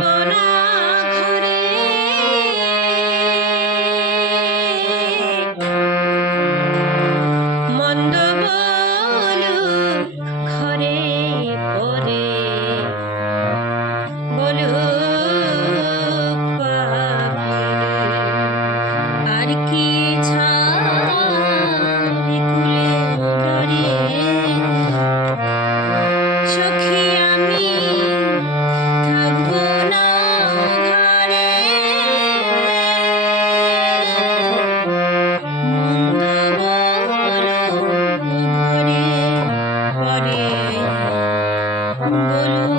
Oh no. Bonjour.